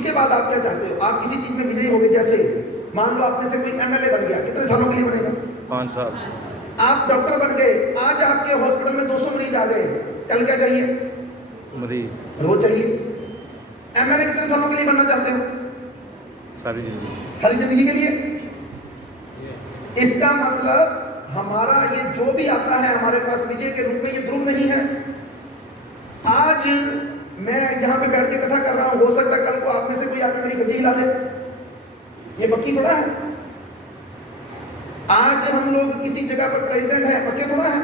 उसके बाद आप क्या चाहते हो? आप किसी चीज में विजयी हो गए, जैसे मान लो आप में से कोई एमएलए बन गया, कितने सालों के लिए बनेगा? 5 साल। आप डॉक्टर बन गए, आज आपके हॉस्पिटल में 200 मरीज आ गए, कल क्या चाहिए? मरीज। रोज चाहिए। एमएलए कितने सालों के लिए बनना चाहते हो? सारी जिंदगी। सारी जिंदगी के लिए। इसका मतलब हमारा ये जो भी आता है हमारे पास विजय के रूप में, ये ध्रुव नहीं है। आज मैं यहां पे बैठ के कथा कर रहा हूं, हो सकता है कल को आप में से कोई आके मेरी गद्दी हिला दे, ये पक्की थोड़ा है। आज हम लोग किसी जगह पर प्रेसिडेंट है, पक्के थोड़ा है।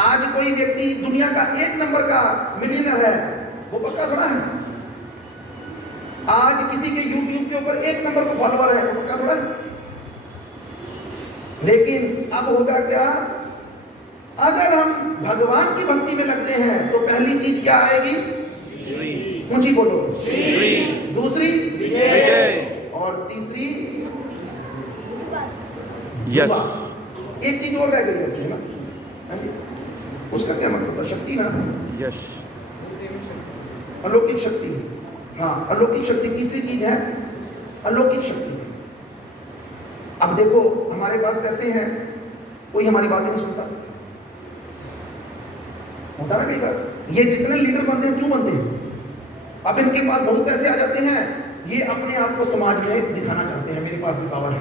आज कोई व्यक्ति दुनिया का 1 नंबर का मिलियनर है, वो पक्का थोड़ा है। आज किसी के YouTube के ऊपर 1 नंबर का फॉलोअर है, वो पक्का थोड़ा है। लेकिन अब होगा क्या? अगर हम भगवान की भक्ति में लगते हैं तो पहली चीज क्या आएगी? ऊंची बोलो। दूसरी विजय। और तीसरी यश। एक चीज और रह गई वैसे, है ना? हाँ जी। उसका क्या मतलब है? शक्ति ना, यश। अलौकिक शक्ति। हाँ, अलौकिक शक्ति तीसरी चीज है, अलौकिक शक्ति। अब देखो हमारे पास पैसे हैं, कोई हमारी बातें नहीं सुनता, होता ना कई बार। ये जितने लीडर बनते हैं क्यों बनते हैं? अब इनके पास बहुत पैसे आ जाते हैं, ये अपने आप को समाज में दिखाना चाहते हैं, मेरे पास भी पावर है।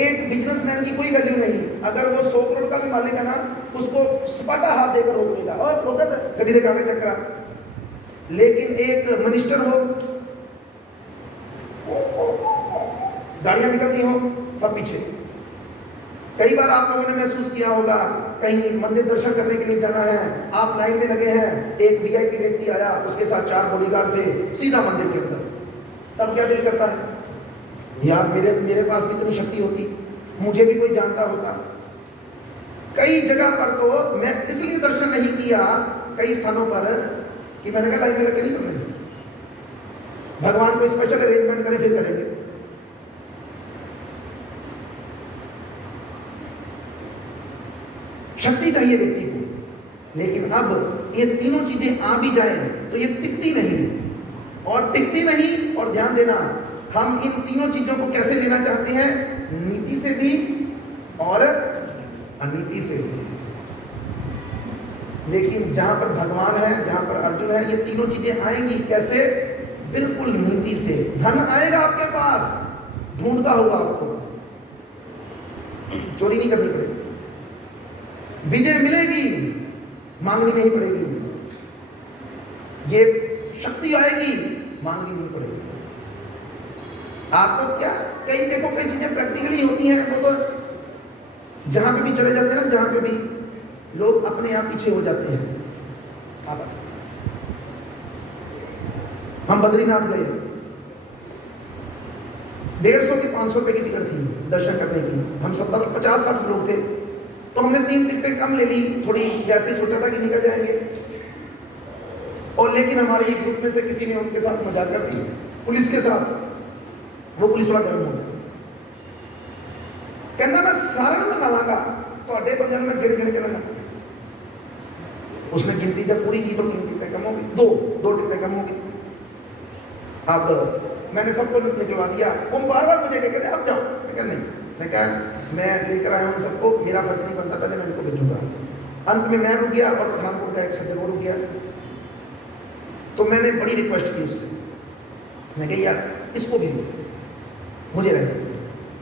एक बिजनेसमैन की कोई वैल्यू नहीं, अगर वो 100 करोड़ का भी मालिक है ना, उसको सपाटा हाथ देकर रोक लेगा, और रोका गड्डी दिखा के चक्रा। लेकिन एक मिनिस्टर हो, गाड़ियां निकलती हो, सब पीछे। कई बार आप लोगों ने महसूस किया होगा, कहीं मंदिर दर्शन करने के लिए जाना है, आप लाइन में लगे हैं, एक वीआईपी व्यक्ति आया, उसके साथ 4 बॉडीगार्ड थे, सीधा मंदिर के अंदर। तब क्या दिल करता है? यार मेरे पास भी इतनी शक्ति होती, मुझे भी कोई जानता होता। कई जगह पर तो मैं इसलिए दर्शन नहीं किया, कई स्थानों पर, कि मैंने कहा लाइन में लगे नहीं कर रहे, भगवान को स्पेशल अरेंजमेंट करे फिर करेंगे। शक्ति चाहिए व्यक्ति को, लेकिन अब ये तीनों चीजें आ भी जाए तो ये टिकती नहीं, और टिकती नहीं। और ध्यान देना, हम इन तीनों चीजों को कैसे लेना चाहते हैं? नीति से भी और अनीति से भी। लेकिन जहां पर भगवान है, जहां पर अर्जुन है, ये तीनों चीजें आएंगी कैसे? बिल्कुल नीति से। धन आएगा आपके पास, ढूंढता हुआ आपको, चोरी नहीं करनी पड़ेगी। विजय मिलेगी, मांगनी नहीं पड़ेगी। ये शक्ति आएगी, मांगनी नहीं पड़ेगी। आपको क्या, कई देखो कई चीजें प्रैक्टिकली होती हैं, वो तो जहां पे भी चले जाते हैं ना, जहां पे भी लोग अपने आप पीछे हो जाते हैं। हम बद्रीनाथ गए, 150 की 500 रुपए की टिकट थी दर्शन करने की। हम 50-60 लोग थे, तो हमने 3 टिकटें कम ले ली, थोड़ी वैसे सोचा था कि निकल जाएंगे। और लेकिन हमारे एक ग्रुप में से किसी ने उनके साथ मजाक कर दी, पुलिस के साथ। वो पुलिस वाला गर्म हो गया, कहना मैं सारण में मांगा तो अड्डे पर जाने में गिड़ के लगा। उसने गिनती जब पूरी की तो 3 टिकटें कम होगी, 2 टिकटें कम होगी। अब मैंने सबको निकलवा दिया। वो बार-बार मुझे कहते अब जाओ, मैं कहा नहीं, मैं कहा मैं लेकर आया हूँ सबको, मेरा फर्ज नहीं बनता, पहले मैं इनको भेजूंगा। अंत में मैं रुक गया और पठानकोट का एक सज्जन रुक गया। तो मैंने बड़ी रिक्वेस्ट की उससे, मैं कहा यार इसको भी मुझे रहने।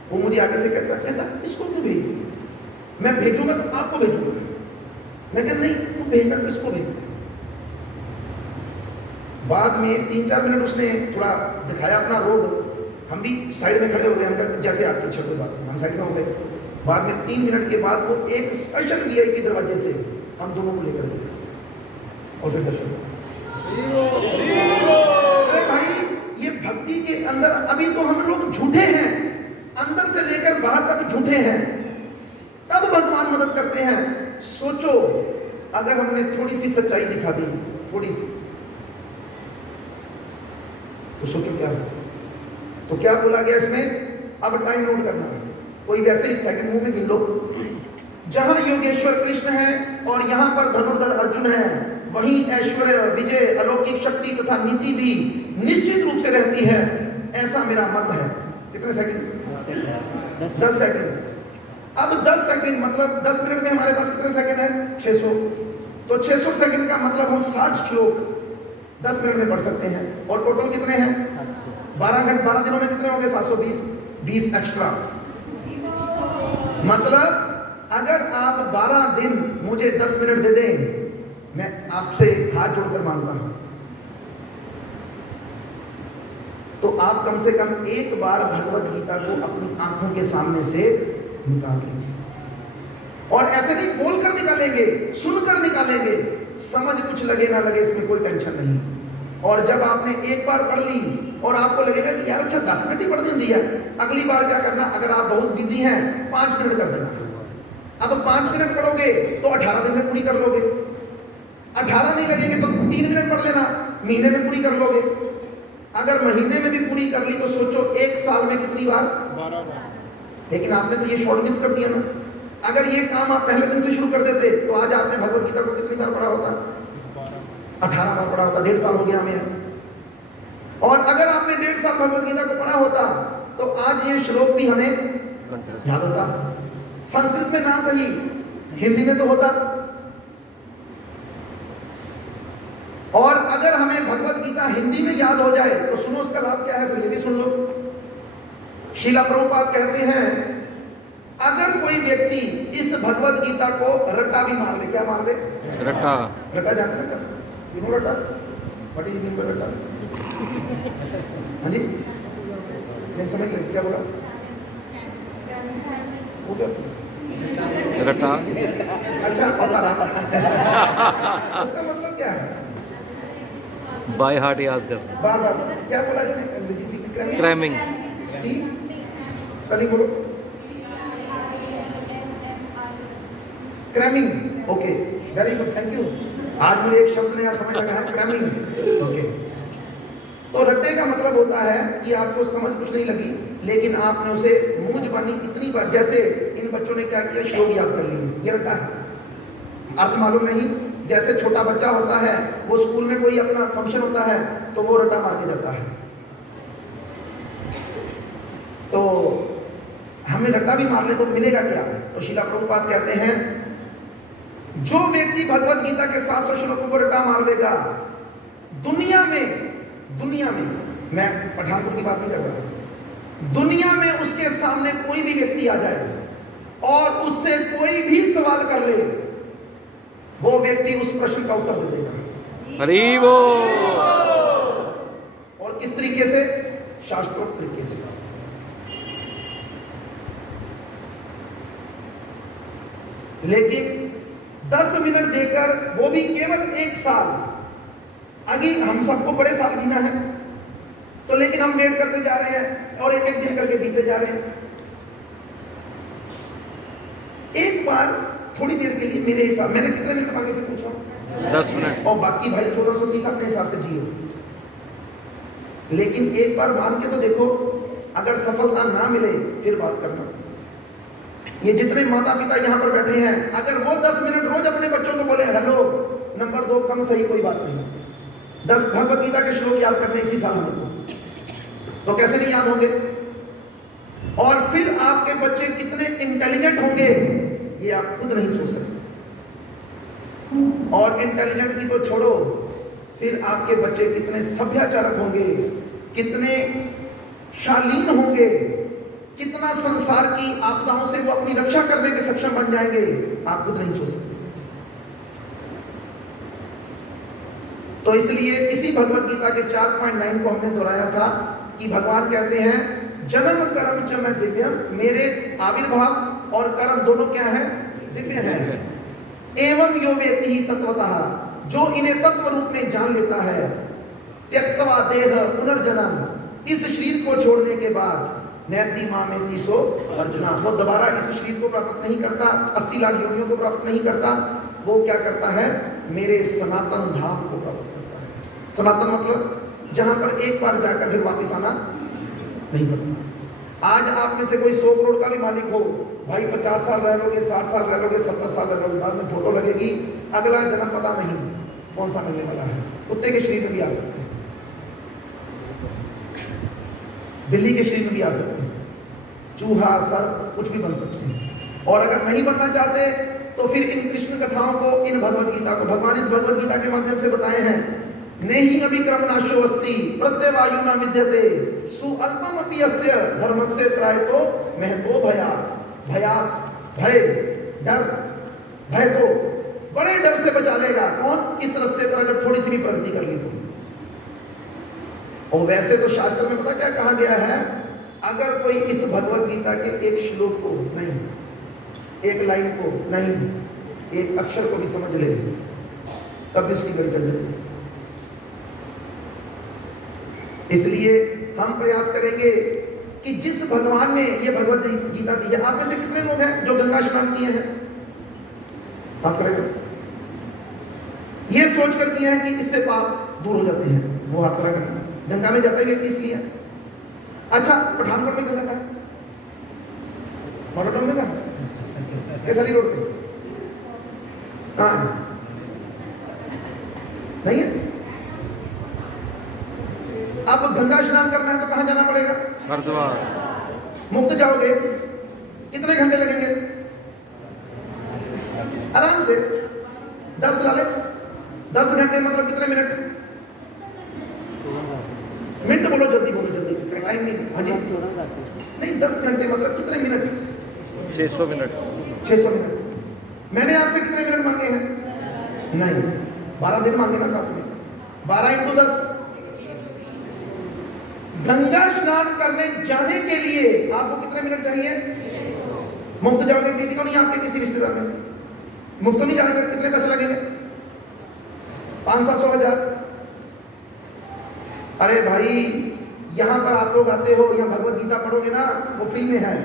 वो मुझे आगे से कहता इसको क्यों भेज? मैं भेजूंगा तो आपको भेजूंगा। मैं कहा नहीं, तू भेजना, इसको भेज। बाद में 3-4 मिनट उसने थोड़ा दिखाया अपना रोब, हम भी साइड में खड़े हो गए। हम कहा जैसे आपकी इच्छा, कोई बात नहीं, हम साइड में हो गए। बाद में 3 मिनट के बाद वो एक स्पेशल वीआईपी दरवाजे से हम दोनों को लेकर गए और फिर दर्शन। अरे भाई, ये भक्ति के अंदर अभी तो हम लोग झूठे हैं, अंदर से लेकर बाहर तक झूठे हैं, तब भगवान मदद करते हैं। सोचो अगर हमने थोड़ी सी सच्चाई दिखा दी, थोड़ी सी, तो सोचो क्या हो। तो क्या बोला गया इसमें? अब टाइम नोट करना है, कोई वैसे ही सेकंड मूव में गिन लो। जहां योगेश्वर कृष्ण है और यहां पर धनुर्धर अर्जुन है, वहीं ऐश्वर्य, विजय, अलौकिक शक्ति तथा नीति भी निश्चित रूप से रहती है, ऐसा मेरा मत है। कितने सेकंड? 10 सेकंड। अब 10 सेकंड मतलब 10 मिनट में हमारे पास कितने सेकंड है? 600। तो 600 सेकंड का मतलब हम 60 श्लोक 10 मिनट में पढ़ सकते हैं। और टोटल कितने हैं? 12 दिनों में कितने होंगे? 720, 20 एक्स्ट्रा। मतलब अगर आप 12 दिन मुझे 10 मिनट दे दें, मैं आपसे हाथ जोड़कर मांगता हूं, तो आप कम से कम एक बार भगवत गीता को अपनी आंखों के सामने से निकाल लेंगे। और ऐसे नहीं बोलकर निकालेंगे, सुनकर निकालेंगे। समझ कुछ लगे ना लगे, इसमें कोई टेंशन नहीं। और जब आपने एक बार पढ़ ली और आपको लगेगा कि यार अच्छा 10 मिनट ही पढ़ दिया, अगली बार क्या करना, अगर आप बहुत बिजी हैं 5 मिनट कर देना। अब 5 मिनट पढ़ोगे तो 18 दिन में पूरी कर लोगे। 18 नहीं लगेंगे तो 3 मिनट पढ़ लेना, महीने में पूरी कर लोगे। अगर महीने में भी पूरी कर ली तो सोचो 1 साल में कितनी बार? 12 बार। लेकिन आपने तो ये शॉर्ट मिस कर दिया ना। अगर ये काम आप पहले दिन से शुरू कर देते तो आज आपने भगवत गीता को कितनी बार पढ़ा होता? 18 बार पढ़ा होता। 1.5 साल हो गया हमें। और अगर आपने 1.5 साल भगवत गीता को पढ़ा होता तो आज ये श्लोक भी हमें याद होता। संस्कृत में ना सही, हिंदी में तो होता। और अगर हमें भगवत गीता हिंदी में याद हो जाए तो सुनो उसका लाभ क्या है, तो ये भी सुन लो। श्रील प्रभुपाद कहते हैं, अगर कोई व्यक्ति इस भगवत गीता को रट्टा भी मार ले, क्या मार ले? रट्टा। रट्टा जानते हैं? क्यों रट्टा? व्हाट इज मीन बाय रट्टा? हाँ जी, नहीं समझ लगे क्या बोला? वो क्या? रट्टा। अच्छा पता रहा। इसका मतलब क्या है? बाय हार्ट याद कर। बार बार क्या बोला इसने? अंग्रेजी सीखी? क्रैमिंग। सी स्पेलिंग बोलो। Cramming. Okay, very good, thank you. आज मुझे एक शब्द नया समझ लगा है, क्रैमिंग। ओके, तो रट्टे का मतलब होता है कि आपको समझ कुछ नहीं लगी, लेकिन आपने उसे मुंह जबानी इतनी बार, जैसे इन बच्चों ने क्या किया, श्लोक याद कर लिए, ये रट्टा है। अर्थ मालूम नहीं। जैसे छोटा बच्चा होता है, वो स्कूल में कोई अपना फंक्शन होता है तो वो रट्टा मार के जाता है। तो हमें रट्टा भी मार ले तो मिलेगा क्या? तो श्रील प्रभुपाद कहते हैं, जो व्यक्ति भगवत गीता के 700 श्लोकों को रट्टा मार लेगा, दुनिया में मैं पठानकोट की बात नहीं कर रहा, दुनिया में उसके सामने कोई भी व्यक्ति आ जाए और उससे कोई भी सवाल कर ले, वो व्यक्ति उस प्रश्न का उत्तर दे देगा। हरि बोल। और किस तरीके से? शास्त्रोक्त तरीके से। लेकिन 10 मिनट देकर, वो भी केवल 1 साल। आगे हम सबको बड़े साल जीना है, तो लेकिन हम वेट करते जा रहे हैं और एक दिन करके बीते जा रहे हैं। एक बार थोड़ी देर के लिए मेरे हिसाब, मैंने कितने मिनट मांगे फिर पूछा? 10 मिनट। और बाकी भाई 1430 अपने हिसाब से जियो। लेकिन एक बार मान के तो देखो, अगर सफलता ना मिले फिर बात करना। ये जितने माता पिता यहाँ पर बैठे हैं, अगर वो 10 मिनट रोज अपने बच्चों को बोले हेलो, नंबर 2 कम सही, कोई बात नहीं, 10 भगवत गीता के श्लोक याद करने इसी साल हमको, तो कैसे नहीं याद होंगे? और फिर आपके बच्चे कितने इंटेलिजेंट होंगे ये आप खुद नहीं सोच सकते। और इंटेलिजेंट की तो छोड़ो, फिर आपके बच्चे कितने सभ्याचारक होंगे, कितने शालीन होंगे, कितना संसार की आपदाओं से वो अपनी रक्षा करने के सक्षम बन जाएंगे, आप खुद नहीं सोच सकते। तो इसलिए इसी भगवत गीता के 4.9 को हमने दोहराया था कि भगवान कहते हैं, जन्म कर्म च मैं दिव्यम, मेरे आविर्भाव और कर्म दोनों क्या है? दिव्य है। एवं यो वेत्ति ही तत्वतः, जो इन्हें तत्व रूप में जान लेता है, त्यक्त्वा देह पुनर्जन्म, इस शरीर को छोड़ने के बाद, नैति मामेति सो अर्जुना, वो दोबारा इस शरीर को प्राप्त नहीं करता, 80 लाख योनियों को प्राप्त नहीं करता, वो क्या करता है? मेरे सनातन धाम को प्राप्त करता है। सनातन मतलब जहां पर एक बार जाकर फिर वापस आना नहीं पड़ता। आज आप में से कोई 100 करोड़ का भी मालिक हो, भाई 50 साल रह लोगे, 60 साल रह लोगे, 70 साल रह लोगे, बाद में फोटो लगेगी, अगला जन्म पता नहीं। कौन सा मिलने वाला है। कुत्ते के शरीर में भी आ सकते हैं, बिल्ली के शरीर में भी आ सकते हैं, चूहा, सर्प, कुछ भी बन सकते हैं। और अगर नहीं बनना चाहते तो फिर इन कृष्ण कथाओं को, इन भगवत गीता को, भगवान इस भगवत गीता के माध्यम से बताए हैं, नेहि अभिक्रम नाशो अस्ति प्रत्यवायु न विद्यते सुअल्पम अपि अस्य धर्मस्य त्रायतो महतो भयात्। भयात् भय, डर, भय तो बड़े डर से बचा लेगा कौन? इस रास्ते पर अगर थोड़ी सी भी प्रगति कर ली तो। और वैसे तो शास्त्र में पता क्या कहा गया है, अगर कोई इस भगवत गीता के एक श्लोक को नहीं, एक लाइन को नहीं, एक अक्षर को भी समझ ले तब इसकी गड़ी चल जाती है। इसलिए हम प्रयास करेंगे कि जिस भगवान ने ये भगवत गीता दी है, आप में से कितने लोग हैं जो गंगा स्नान किए हैं? हाथ करेंगे, ये सोच कर किए हैं कि इससे पाप दूर हो जाते हैं, वो हाथ करेंगे। गंगा में जाते हैं किस लिए? अच्छा, पठानकोट में गंगा है, मॉडर्न में गंगा कैसाली रोड पे हाँ नहीं है। अब गंगा स्नान करना है तो कहां जाना पड़ेगा? हरिद्वार। मुफ्त जाओगे, कितने घंटे लगेंगे? आराम से 10 ला ले, 10 घंटे मतलब कितने मिनट? मिनट बोलो, जल्दी बोलो, जल्दी, टाइम नहीं। हाँ जी, नहीं 10 घंटे मतलब कितने मिनट? 600 मिनट। 600 मिनट। मैंने आपसे कितने मिनट मांगे हैं? नहीं, 12 दिन मांगे ना साथ में, 12 × 10। गंगा स्नान करने जाने के लिए आपको कितने मिनट चाहिए? मुफ्त जाओगे, टीटी तो नहीं आपके किसी रिश्तेदार में, मुफ्त तो नहीं जाएगा, कितने पैसे लगेंगे? 500, 1000। अरे भाई, यहां पर आप लोग आते हो, यहां भगवत गीता पढ़ोगे ना, वो फ्री में है।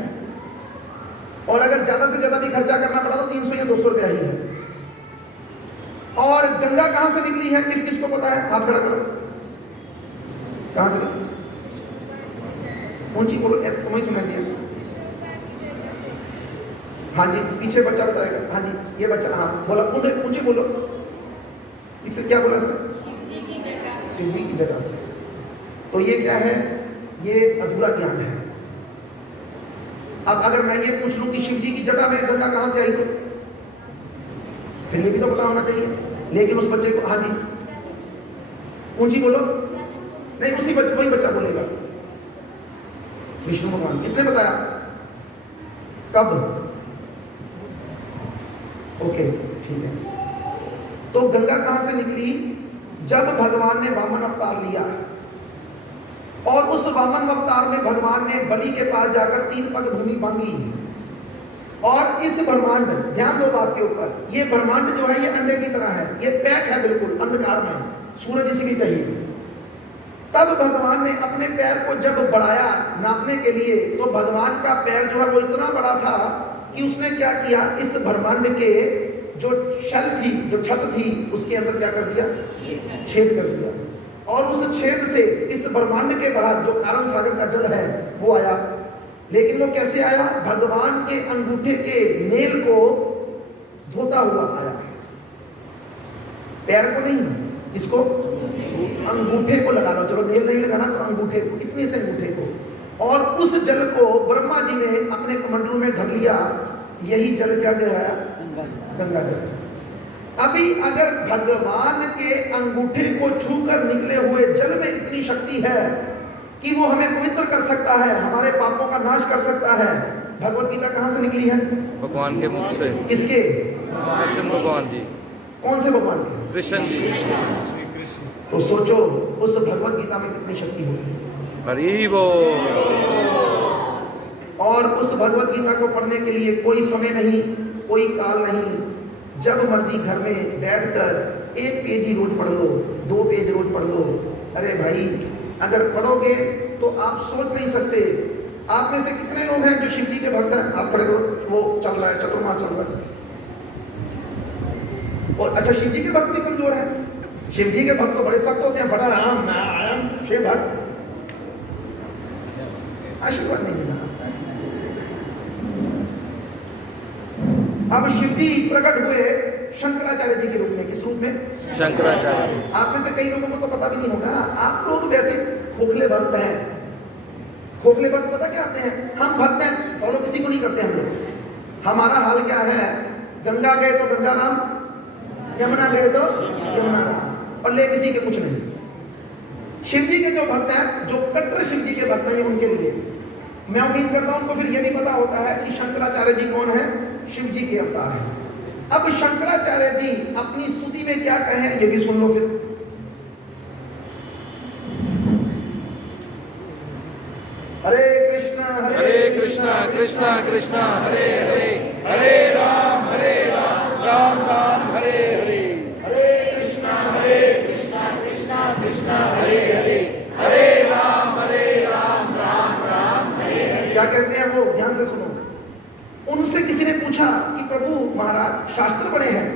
और अगर ज्यादा से ज्यादा भी खर्चा करना पड़ा तो 300 या 200 रुपया ही है। और गंगा कहां से निकली है, किस किस को पता है? हाथ खड़ा करो, कहां से? ऊंची बोलो, तुम्हें सुना दिया। हाँ जी, पीछे बच्चा बताएगा। हाँ जी, ये बच्चा, हाँ बोला, ऊंची बोलो। इससे क्या बोला इसने? शिव जी की जटा से। तो ये क्या है? ये अधूरा ज्ञान है। अब अगर मैं ये पूछ लूं कि शिव जी की जटा में गंगा कहां से आई, तो फिर ये भी तो पता होना चाहिए। लेकिन उस बच्चे को, हाँ जी ऊंची बोलो, नहीं उसी बच्चे, वही बच्चा बोलेगा। विष्णु भगवान, किसने बताया? कब? ओके, ठीक है। तो गंगा कहां से निकली? जब भगवान ने वामन अवतार लिया, और उस वामन अवतार में भगवान ने बलि के पास जाकर 3 पग भूमि मांगी। और इस ब्रह्मांड, ध्यान दो बात के ऊपर, ये ब्रह्मांड जो है ये अंडे की तरह है, ये पैक है बिल्कुल अंधकार में, सूरज इसीलिए चाहिए। तब भगवान ने अपने पैर को जब बढ़ाया नापने के लिए, तो भगवान का पैर जो है वो इतना बड़ा था कि उसने क्या किया, इस ब्रह्मांड के जो शल थी, जो छत थी, उसके अंदर क्या कर दिया? छेद कर दिया। और उस छेद से इस ब्रह्मांड के बाहर जो कारण सागर का जल है वो आया। लेकिन वो कैसे आया? भगवान के अंगूठे के नेल को धोता हुआ आया, पैर को नहीं, इसको अंगूठे को लगा लो, चलो नेल नहीं लगाना तो अंगूठे को, इतने से अंगूठे को। और उस जल को ब्रह्मा जी ने अपने कमंडलू में धर लिया। यही जल क्या कहलाया? गंगा जल। अभी अगर भगवान के अंगूठे को छूकर निकले हुए जल में इतनी शक्ति है कि वो हमें पवित्र कर सकता है, हमारे पापों का नाश कर सकता है, भगवत गीता कहां से निकली है? भगवान के मुख से। किसके? कृष्ण भगवान जी। कौन से भगवान के? कृष्ण जी। तो सोचो उस भगवत गीता में कितनी शक्ति होगी। हरि बोल। और उस भगवत गीता को पढ़ने के लिए कोई समय नहीं, कोई काल नहीं, जब मर्जी घर में बैठकर 1 पेज ही रोज पढ़ लो, 2 पेज रोज पढ़ लो। अरे भाई, अगर पढ़ोगे तो आप सोच नहीं सकते। आप में से कितने लोग हैं जो शिव जी के भक्त हैं? हाथ खड़े करो। वो चल रहा है, चतुर्मास चल रहा है। और अच्छा, शिव जी के भक्त भी कमजोर हैं? शिव जी के भक्त तो बड़े सख्त होते हैं, फटा राम मैं आया शिव भक्त, आशीर्वाद नहीं मिला। अब शिव जी प्रकट हुए, शंकराचार्य जी के रूप में। किस रूप में? शंकराचार्य। आप में से कई लोगों को तो पता भी नहीं होगा, आप लोग वैसे खोखले भक्त हैं। खोखले भक्त पता क्या आते हैं? हम भक्त हैं, फॉलो किसी को नहीं करते हम लोग। हमारा हाल क्या है? गंगा गए तो गंगा राम, यमुना गए तो यमुना राम, और ले किसी के कुछ नहीं। शिव जी के जो भक्त हैं, जो कट्टर शिव जी के भक्त हैं, उनके लिए मैं उम्मीद करता हूं उनको फिर यह भी पता होता है कि शंकराचार्य जी कौन है? शिव जी के अवतार हैं। अब शंकराचार्य जी अपनी स्तुति में क्या कहें, ये भी सुन लो फिर। हरे कृष्णा कृष्णा कृष्णा हरे हरे, हरे राम राम राम हरे हरे। हरे कृष्णा कृष्णा कृष्णा हरे हरे, हरे राम राम राम हरे हरे। क्या कहते हैं वो? ध्यान से सुनो। उनसे किसी ने पूछा कि प्रभु महाराज, शास्त्र पढ़े हैं,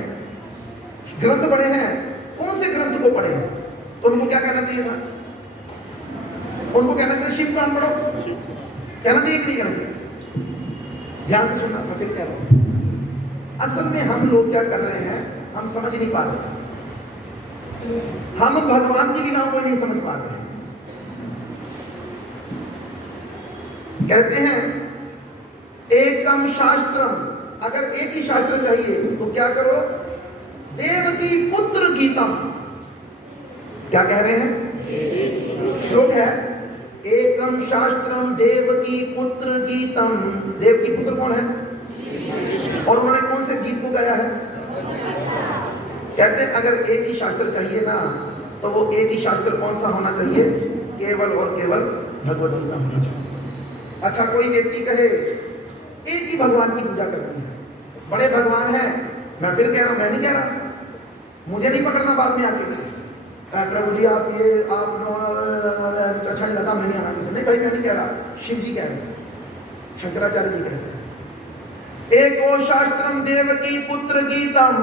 ग्रंथ पढ़े हैं, कौन से ग्रंथ को पढ़े हैं? तो उनको क्या कहना चाहिए था? उनको कहना चाहिए शिव पुराण पढ़ो। कहना चाहिए कि नहीं कहना चाहिए? ध्यान से सुनना, मैं फिर कह रहा हूं। असल में हम लोग क्या कर रहे हैं, हम समझ नहीं पा रहे। हम भगवान की लीलाओं को नहीं समझ पाते हैं। कहते हैं एकम शास्त्रम, अगर एक ही शास्त्र चाहिए तो क्या करो? देवकी पुत्र गीतम। क्या कह रहे हैं? श्लोक है, एकम शास्त्रम देवकी पुत्र गीतम। देवकी पुत्र कौन है? और उन्होंने कौन से गीत को गाया है? कहते हैं अगर एक ही शास्त्र चाहिए ना, तो वो एक ही शास्त्र कौन सा होना चाहिए? केवल और केवल भगवत गीता होना चाहिए। अच्छा, कोई व्यक्ति कहे एक ही भगवान की पूजा करनी है, बड़े भगवान हैं, मैं फिर कह रहा हूं, मैं नहीं कह रहा, मुझे नहीं पकड़ना बाद में आके प्रभु जी आप ये आप अच्छा नहीं लगा, मैं नहीं आना किसी। नहीं भाई, मैं नहीं कह रहा, शिव जी कह रहे हैं, शंकराचार्य जी कह रहे हैं। एको शास्त्रम देवकी पुत्र गीतम,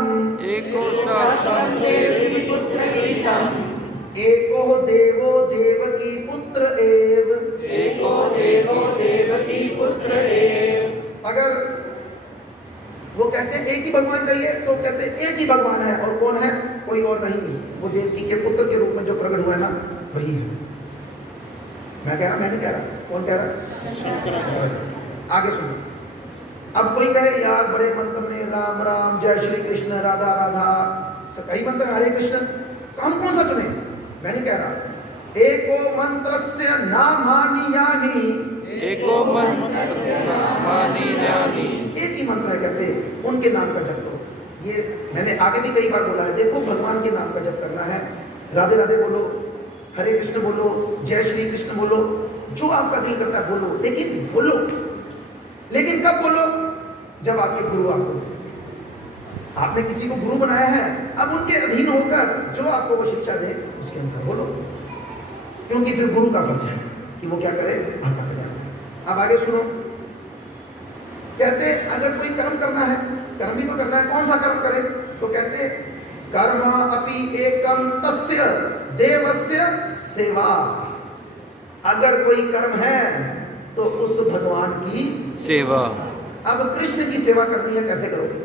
एको शास्त्रम देवकी पुत्र गीतम, एको देवो देवकी पुत्र एव, एको देवो देवकी पुत्र एव। अगर वो कहते हैं एक ही भगवान चाहिए, तो कहते हैं एक ही भगवान है, और कौन है? कोई और नहीं, वो देवकी के पुत्र के रूप में जो प्रकट हुआ है ना, वही है। मैं कह रहा, मैं नहीं कह रहा, कौन कह रहा? आगे सुनो। अब कोई कहे यार बड़े मंत्र में राम राम, जय श्री कृष्ण, राधा राधा, कई मंत्र, हरे कृष्ण, तो हम कौन सा चुने? मैं नहीं कह रहा। एको मंत्रस्य नामानि यानि, एको मंत्रस्य नामानि यानि, एक ही मंत्र है, कहते हैं उनके नाम का जप करो। ये मैंने आगे भी कई बार बोला है, देखो भगवान के नाम का जप करना है, राधे राधे बोलो, हरे कृष्ण बोलो, जय श्री कृष्ण बोलो, जो आपका दिल करता है बोलो, लेकिन बोलो। लेकिन कब बोलो? जब आपके गुरु आपको, आपने किसी को गुरु बनाया है, अब उनके अधीन होकर जो आपको वो शिक्षा दे उसके अनुसार बोलो, क्योंकि फिर गुरु का फर्ज है कि वो क्या करे, भक्ता पे जाए। अब आगे सुनो। कहते अगर कोई कर्म करना है, कर्म भी तो करना है, कौन सा कर्म करे? तो कहते कर्म अपि एकम तस्य देवस्य सेवा। अगर कोई कर्म है तो उस भगवान की सेवा। अब कृष्ण की सेवा करनी है, कैसे करोगे?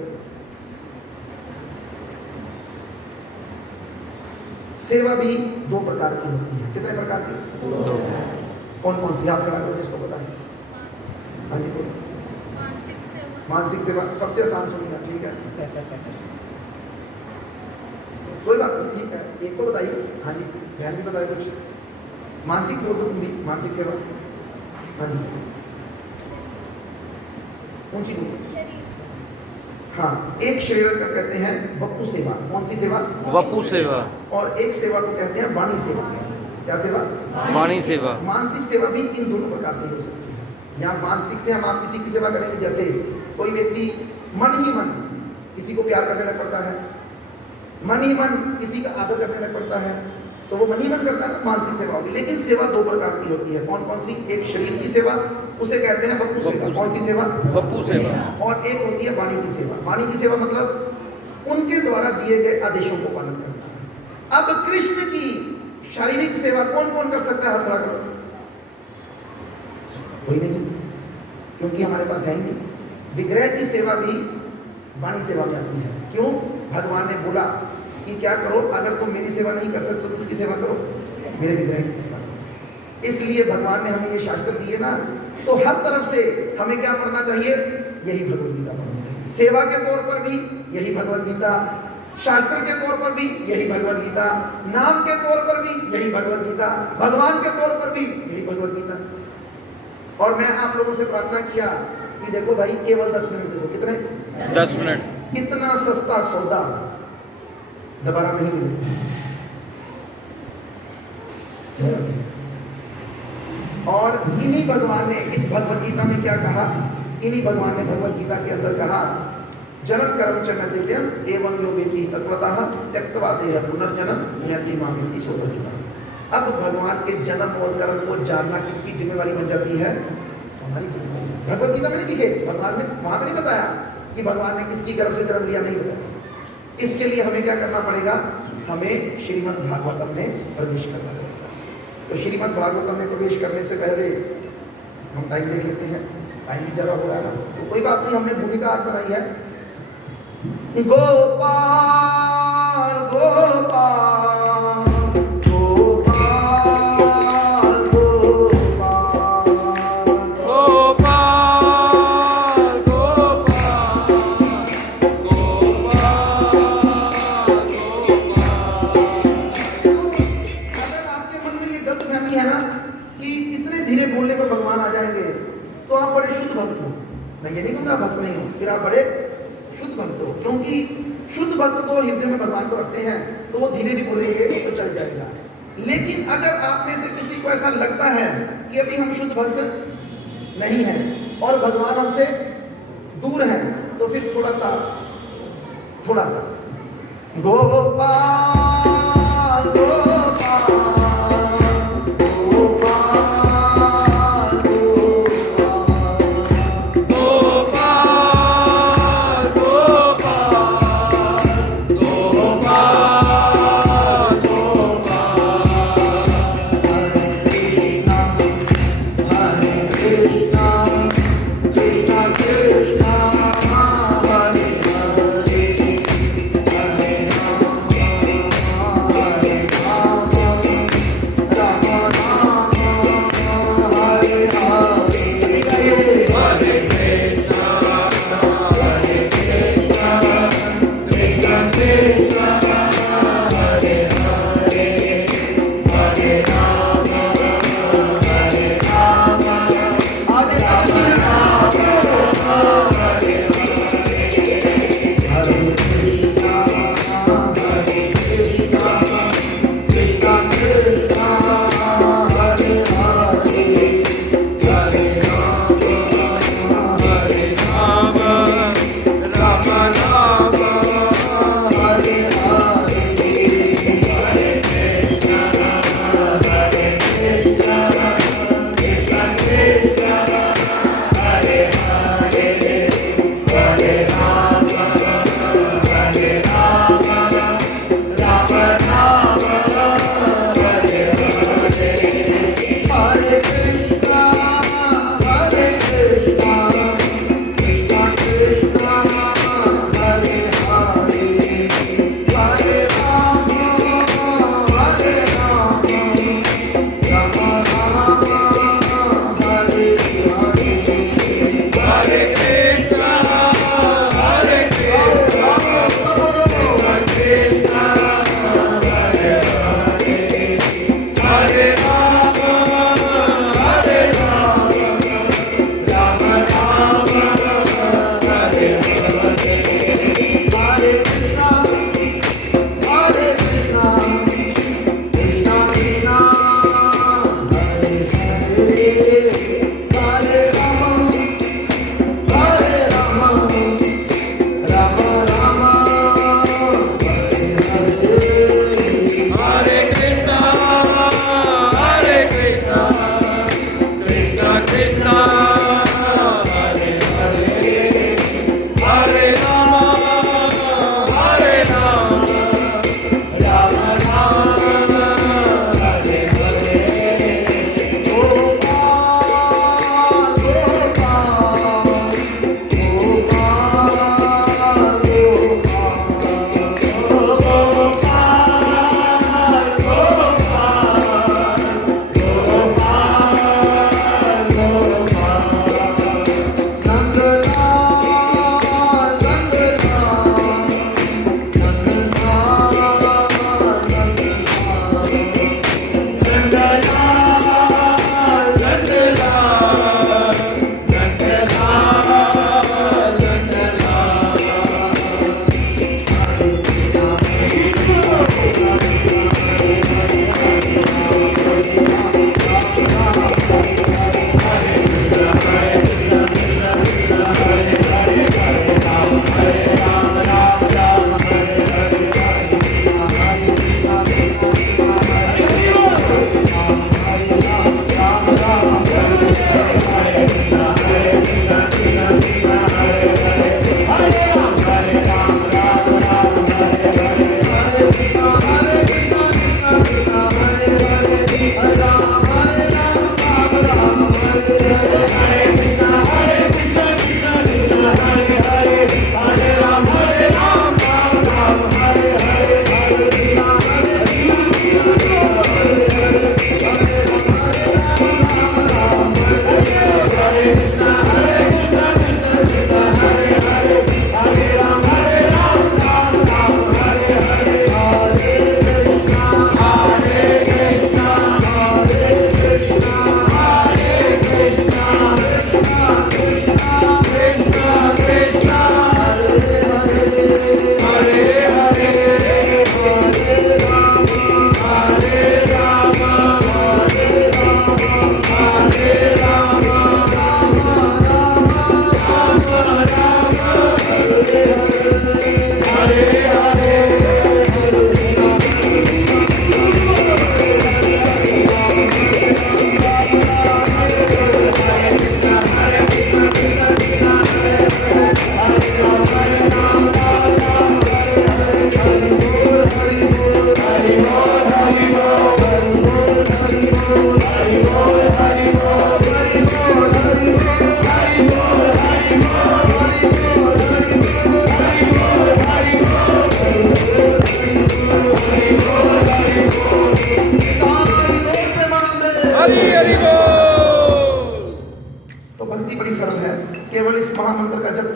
सेवा भी दो प्रकार की होती है। कितने प्रकार की? दो। कौन कौन सी? आप करा करो जिसको पता है। हाँ जी, बोलो। मानसिक सेवा सबसे आसान सुनिएगा, ठीक है? कोई बात नहीं, ठीक है, एक तो बताइए। हाँ जी, बहन भी बताइए कुछ। मानसिक बोल दो तुम भी, मानसिक सेवा। हाँ जी, कौन सी बोलो? हाँ, एक शरीर का कहते हैं वपु सेवा। कौन सी सेवा? वपु सेवा। और एक सेवा को कहते हैं वाणी सेवा। क्या सेवा? वाणी सेवा। मानसिक सेवा भी इन दोनों प्रकार से हो सकती है। यहाँ मानसिक से हम आप किसी की सेवा करेंगे, जैसे कोई व्यक्ति मन ही मन किसी को प्यार करने लग पड़ता है, मन ही मन किसी का आदर करने लग पड़ता है, तो वो मन ही मन करता है ना, मानसिक सेवा होगी। लेकिन सेवा दो प्रकार की होती है। कौन कौन सी? एक शरीर की सेवा, उसे कहते हैं वपु सेवा। कौन सी सेवा? वपु सेवा। और एक होती है वाणी की सेवा। वाणी की सेवा मतलब उनके द्वारा दिए गए आदेशों को पालन करना। अब कृष्ण की शारीरिक सेवा कौन कौन कर सकता है? हाथ खड़ा करो। कोई नहीं, क्योंकि हमारे पास है ही नहीं। विग्रह की सेवा भी वाणी सेवा में आती है। क्यों? भगवान ने बोला कि क्या करो, अगर तुम मेरी सेवा नहीं कर सकते तो किसकी सेवा करो? मेरे विग्रह की सेवा करो। इसलिए भगवान ने हमें ये शास्त्र दिए ना, तो हर तरफ से हमें क्या पढ़ना चाहिए? यही भगवद गीता पढ़नी चाहिए। सेवा के तौर पर भी यही भगवद गीता, शास्त्र के तौर पर भी यही भगवद गीता, नाम के तौर पर भी यही भगवद गीता, भगवान के तौर पर भी यही भगवद गीता। और मैं आप लोगों से प्रार्थना किया कि देखो भाई, केवल 10 मिनट दे दो। कितने? 10 मिनट। कितना सस्ता सौदा, दोबारा नहीं मिलेगा। और इन्हीं भगवान ने इस भगवद गीता में क्या कहा? इन्हीं भगवान ने भगवद गीता के अंदर कहा, जन्म कर्म च न दिव्यम एवं यो वेति तत्वतः त्यक्त्वा देह पुनर्जन्म नैति मामेति सोऽर्जुन। अब भगवान के जन्म और कर्म को जानना किसकी जिम्मेवारी बन जाती है? हमारी जिम्मेवारी। भगवद गीता में नहीं लिखे, भगवान ने वहां पे नहीं बताया कि भगवान ने किसकी कर्म से जन्म लिया, नहीं बताया। इसके लिए हमें क्या करना पड़ेगा? हमें श्रीमद् भागवतम में प्रवेश करना पड़ेगा। तो श्रीमद् भागवतम में प्रवेश करने से पहले हम टाइम देख लेते हैं। टाइम भी जरा हो रहा है ना, तो कोई बात नहीं, हमने भूमिका आज बनाई है। गोपाल गोपाल तो आप बड़े शुद्ध भक्त हो। मैं ये नहीं कहूँगा भक्त नहीं हो, फिर आप बड़े शुद्ध भक्त हो, क्योंकि शुद्ध भक्त तो हृदय में भगवान को रखते हैं, तो वो धीरे भी बोलेंगे तो चल जाएगा। लेकिन अगर आप में से किसी को ऐसा लगता है कि अभी हम शुद्ध भक्त नहीं हैं और भगवान हमसे दूर हैं, तो फिर थोड़ा सा गोपाल गोपाल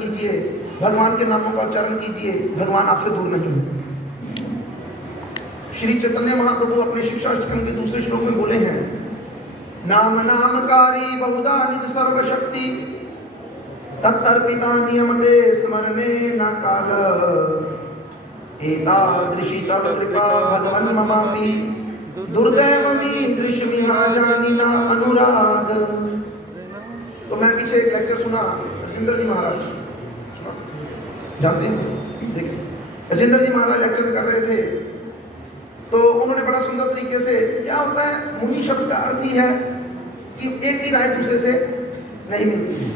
कीजिए, भगवान के नामों का उच्चारण कीजिए, भगवान आपसे दूर नहीं है। श्री चैतन्य महाप्रभु अपने शिक्षाष्टकम के दूसरे श्लोक में बोले हैं, नाम नामकारी बहुधा निज सर्वशक्ति तत्तर्पिता नियमते स्मरणे न काल एतादृशी तव कृपा भगवन् ममापि दुर्दैवमी दृश्यमिहाजानि न अनुराग। तो मैं पीछे एक लेक्चर सुना, राजेंद्र जी महाराज सुना, जानते हैं? देखिए, राजेंद्र जी महाराज लेक्चर कर रहे थे, तो उन्होंने बड़ा सुंदर तरीके से, क्या होता है मुनि शब्द का अर्थ ही है कि एक ही राय दूसरे से नहीं मिलती।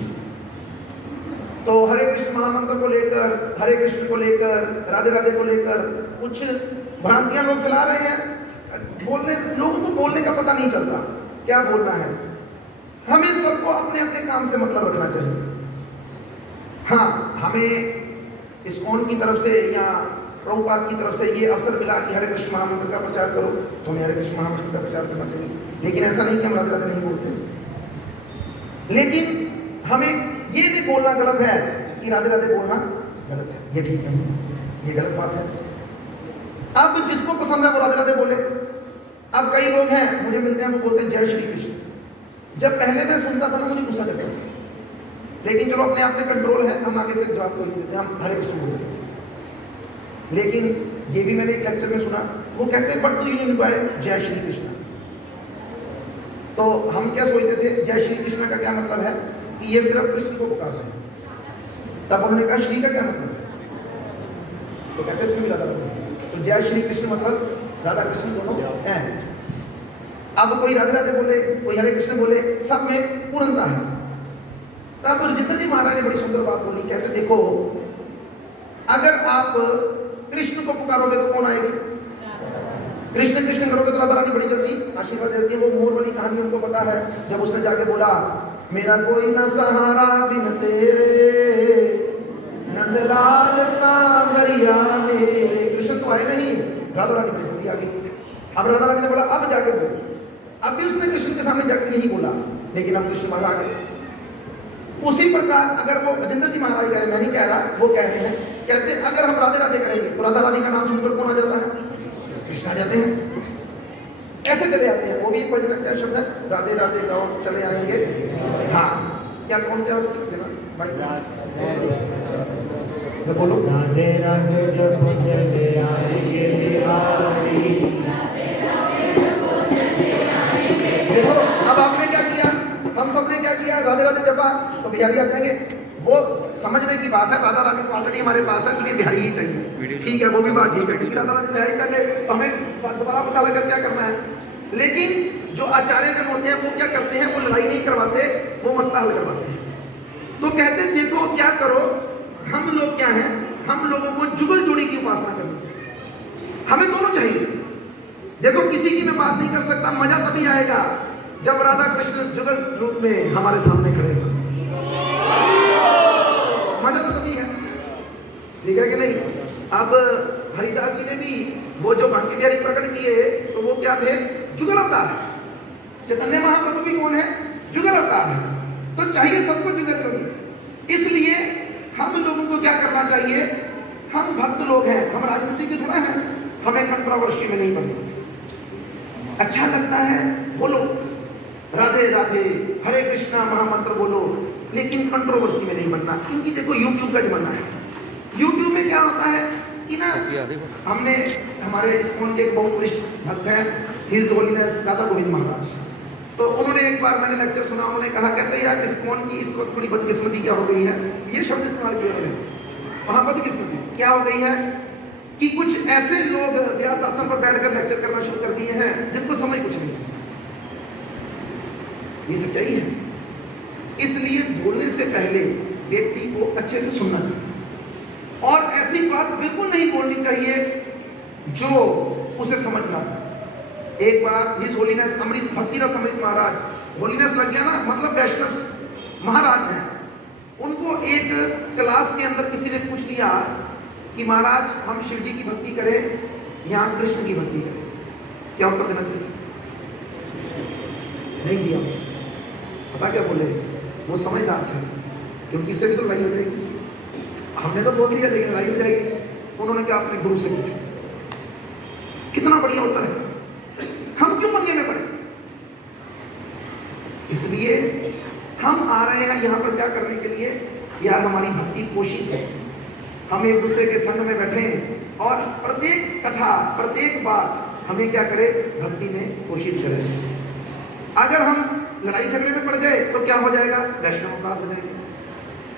तो हरे कृष्ण महामंत्र को लेकर, हरे कृष्ण को लेकर, राधे राधे को लेकर कुछ भ्रांतियां लोग फैला रहे हैं। लोगों को बोलने का पता नहीं चलता क्या बोलना है। हमें सबको अपने अपने काम से मतलब रखना चाहिए। हाँ, हमें इस्कॉन की तरफ से या प्रभुपाद की तरफ से ये अवसर मिला कि हरे कृष्ण महामंत्र का प्रचार करो, तो हमें हरे कृष्ण महामंत्र का प्रचार करना चाहिए। लेकिन ऐसा नहीं कि हम राधे राधे नहीं बोलते। लेकिन हमें ये नहीं बोलना गलत है कि राधे राधे बोलना गलत है, ये ठीक नहीं है, ये गलत बात है। अब जिसको पसंद है वो राधे राधे बोले। अब कई लोग हैं मुझे मिलते हैं, वो बोलते हैं जय श्री कृष्ण। जब पहले मैं सुनता था ना मुझे गुस्सा करता था, लेकिन चलो अपने आप में कंट्रोल है, हम आगे से जवाब को नहीं देते, हम हरे कृष्ण बोल देते। लेकिन ये भी मैंने एक लेक्चर में सुना, वो कहते हैं बट टू यू बाय जय श्री कृष्ण। तो हम क्या सोचते थे, जय श्री कृष्ण का क्या मतलब है कि ये सिर्फ कृष्ण को पुकार रहे हैं। तब उन्होंने कहा श्री का क्या मतलब है, तो कहते इसमें भी राधा राधा। तो जय श्री कृष्ण मतलब राधा कृष्ण दोनों हैं। अब कोई राधे राधे बोले, कोई हरे कृष्ण बोले, सब में पूर्णता है। तब राजेंद्र जी महाराज ने बड़ी सुंदर बात बोली, कहते देखो अगर आप कृष्ण को पुकारोगे तो कौन आएगी? कृष्ण कृष्ण करोगे तो राधा रानी बड़ी जल्दी आशीर्वाद देती है। वो मोर वाली कहानी हमको पता है, जब उसने जाके बोला मेरा कोई न सहारा बिन तेरे नंदलाल सांवरिया मेरे। कृष्ण तो आए नहीं, राधा रानी बड़ी जल्दी आ गई। अब राधा रानी ने बोला अब जाके बोल। अब भी उसने कृष्ण के सामने जाकर यही बोला, लेकिन अब कृष्ण बाहर आ गए। उसी प्रकार अगर वो राजेंद्र जी महाराज कह रहे, मैं नहीं कह रहा, वो कह रहे हैं, कहते अगर हम राधे राधे करेंगे तो राधा रानी का नाम सुनकर कौन आ जाता है? कृष्ण आ जाते हैं, ऐसे चले आते हैं। वो भी एक भजन का शब्द है, राधे राधे गाओ चले आएंगे। हाँ, क्या कौन थे उसके देना भाई, बोलो राधे राधे जब चले आएंगे बिहारी। देखो अब आपने क्या किया, हम सबने क्या किया, राधे राधे जपा तो बिहारी आ जाएंगे। वो समझने की बात है, राधा रानी तो ऑलरेडी हमारे पास है, इसलिए बिहारी ही चाहिए। ठीक है, वो भी बात ठीक है, क्योंकि राधा रानी बिहारी कर ले तो हमें दोबारा पता लगा क्या करना है। लेकिन जो आचार्यगण होते हैं वो क्या करते हैं, वो लड़ाई नहीं करवाते, वो मसला हल करवाते हैं। तो कहते हैं देखो क्या करो, हम लोग क्या हैं, हम लोगों को जुगल जोड़ी की उपासना करनी चाहिए। हमें दोनों चाहिए। देखो किसी की मैं बात नहीं कर सकता, मजा तभी आएगा जब राधा कृष्ण जुगल रूप में हमारे सामने खड़े हो। मजा तो तभी है, ठीक है कि नहीं? अब हरिदास जी ने भी वो जो भांगे बिहारी प्रकट किए तो वो क्या थे, जुगल अवतार। चैतन्य महाप्रभु भी कौन है, जुगल अवतार है। तो चाहिए सबको जुगल जोड़ी। इसलिए हम लोगों को क्या करना चाहिए, हम भक्त लोग हैं, हम राजनीति के थोड़ा हैं, हमें कंट्रोवर्सी में नहीं बनना। अच्छा लगता है बोलो राधे राधे हरे कृष्णा महामंत्र बोलो, लेकिन कंट्रोवर्सी में नहीं बनना। क्योंकि देखो यूट्यूब का जमाना है। यूट्यूब में क्या होता है कि ना, हमने हमारे इस्कॉन के एक बहुत वरिष्ठ भक्त हैं हिज होलीनेस राधा गोविंद महाराज, तो उन्होंने एक बार मैंने लेक्चर सुना, उन्होंने कहा कहते यार इस्कॉन की इस वक्त थोड़ी बदकिस्मती क्या हो गई है, ये शब्द इस्तेमाल किया उन्होंने। वहाँ बदकिस्मती क्या हो गई है कि कुछ ऐसे लोग व्यास आसन पर बैठकर लेक्चर करना शुरू कर दिए हैं जिनको समझ कुछ नहीं है। ये सच्चाई है। इसलिए बोलने से पहले व्यक्ति को अच्छे से सुनना चाहिए, और ऐसी बात बिल्कुल नहीं बोलनी चाहिए जो उसे समझ ना आए। एक बार हिज होलीनेस अमृत भक्ति रस अमृत महाराज, होलीनेस लग गया ना, मतलब वैष्णव महाराज हैं, उनको एक क्लास के अंदर किसी ने पूछ लिया कि महाराज हम शिव जी की भक्ति करें या कृष्ण की भक्ति करें, क्या उत्तर देना चाहिए? नहीं दिया। पता क्या बोले, वो समझदार थे, क्योंकि इससे भी तो लड़ाई हो जाएगी। हमने तो बोल दिया लेकिन लड़ाई हो जाएगी। उन्होंने कहा अपने गुरु से पूछो। कितना बढ़िया होता है, हम क्यों पंगे में पड़े? इसलिए हम आ रहे हैं यहाँ पर क्या करने के लिए? यार हमारी भक्ति पोषित है, हम एक दूसरे के संग में बैठे और प्रत्येक कथा प्रत्येक बात हमें क्या करे? भक्ति में पोषित करें। अगर हम लड़ाई झगड़े में पड़ गए तो क्या हो जाएगा? वैष्णव अपराध हो जाएंगे,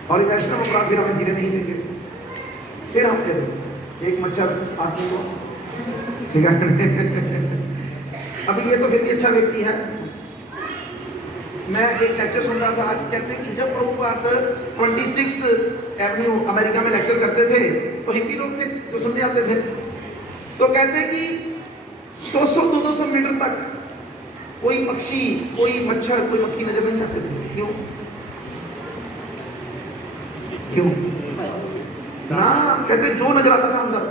और ये वैष्णव अपराध फिर हमें जीने नहीं देंगे। फिर हम कह देंगे एक मच्छर आदमी को, ठीक है। अभी ये तो फिर भी अच्छा व्यक्ति है। मैं एक लेक्चर सुन रहा था आज, कहते हैं कि जब प्रभुपाद 26 एवेन्यू अमेरिका में लेक्चर करते थे तो हिप्पी लोग थे जो सुनने आते थे, तो कहते हैं कि 100-200 मीटर तक कोई पक्षी, कोई मच्छर, कोई मक्खी नजर नहीं आते थे। क्यों? क्यों ना? कहते जो नजर आता था अंदर।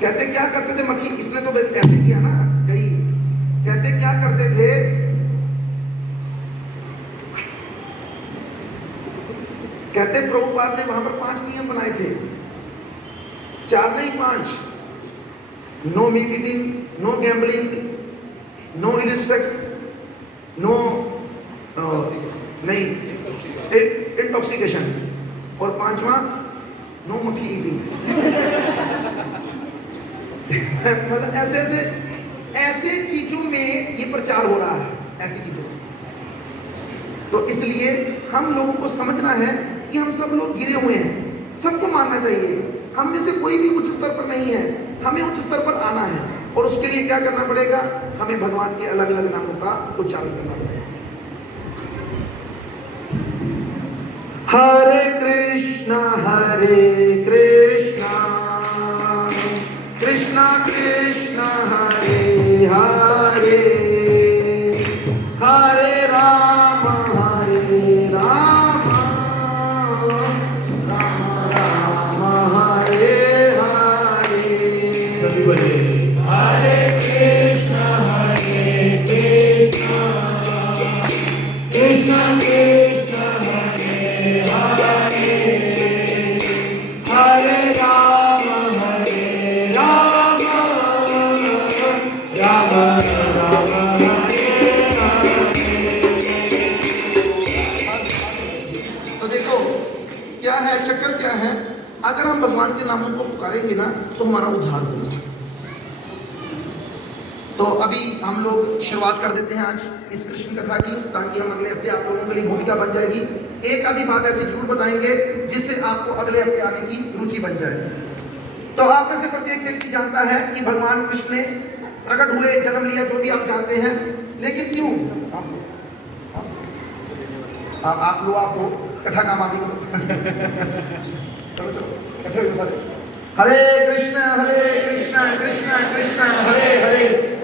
कहते क्या करते थे मक्खी? इसने तो ऐसे किया ना कहीं। कहते क्या करते थे? कहते प्रभुपाद ने वहां पर 5 नियम बनाए थे, 4 नहीं 5। No meat eating, no gambling, no illicit sex, no नहीं इंटॉक्सिकेशन, और 5वां नो मक्खी ईटिंग। मतलब ऐसे चीजों में ये प्रचार हो रहा है, ऐसी चीजों में। तो इसलिए हम लोगों को समझना है कि हम सब लोग गिरे हुए हैं, सबको मानना चाहिए। हम में से कोई भी उच्च स्तर पर नहीं है, हमें उच्च स्तर पर आना है, और उसके लिए क्या करना पड़ेगा? हमें भगवान के अलग अलग नामों का उच्चारण करना पड़ेगा। हरे कृष्णा कृष्णा कृष्णा हरे हरे, हरे राम राम राम हरे हरे। सभी बोले हरे कृष्णा कृष्णा कृष्णा हरे हरे, हरे राम राम राम हरे हरे। तो देखो क्या है चक्कर, क्या है? अगर हम भगवान के नामों को पुकारेंगे ना तो हमारा उद्धार होगा। तो अभी हम लोग शुरुआत कर देते हैं आज इस कृष्ण कथा की, ताकि हम अगले हफ्ते आप लोगों के लिए भूमिका बन जाएगी। एक आधी बात ऐसी जरूर बताएंगे जिससे आपको अगले हफ्ते आने की रुचि बन जाए। तो आप में से प्रत्येक व्यक्ति जानता है कि भगवान कृष्ण ने प्रकट हुए, जन्म लिया, जो भी आप जानते हैं, लेकिन क्यों? आप लोग कथा काम आप ही चलो कठे हो सारे। हरे कृष्ण कृष्ण कृष्ण हरे हरे।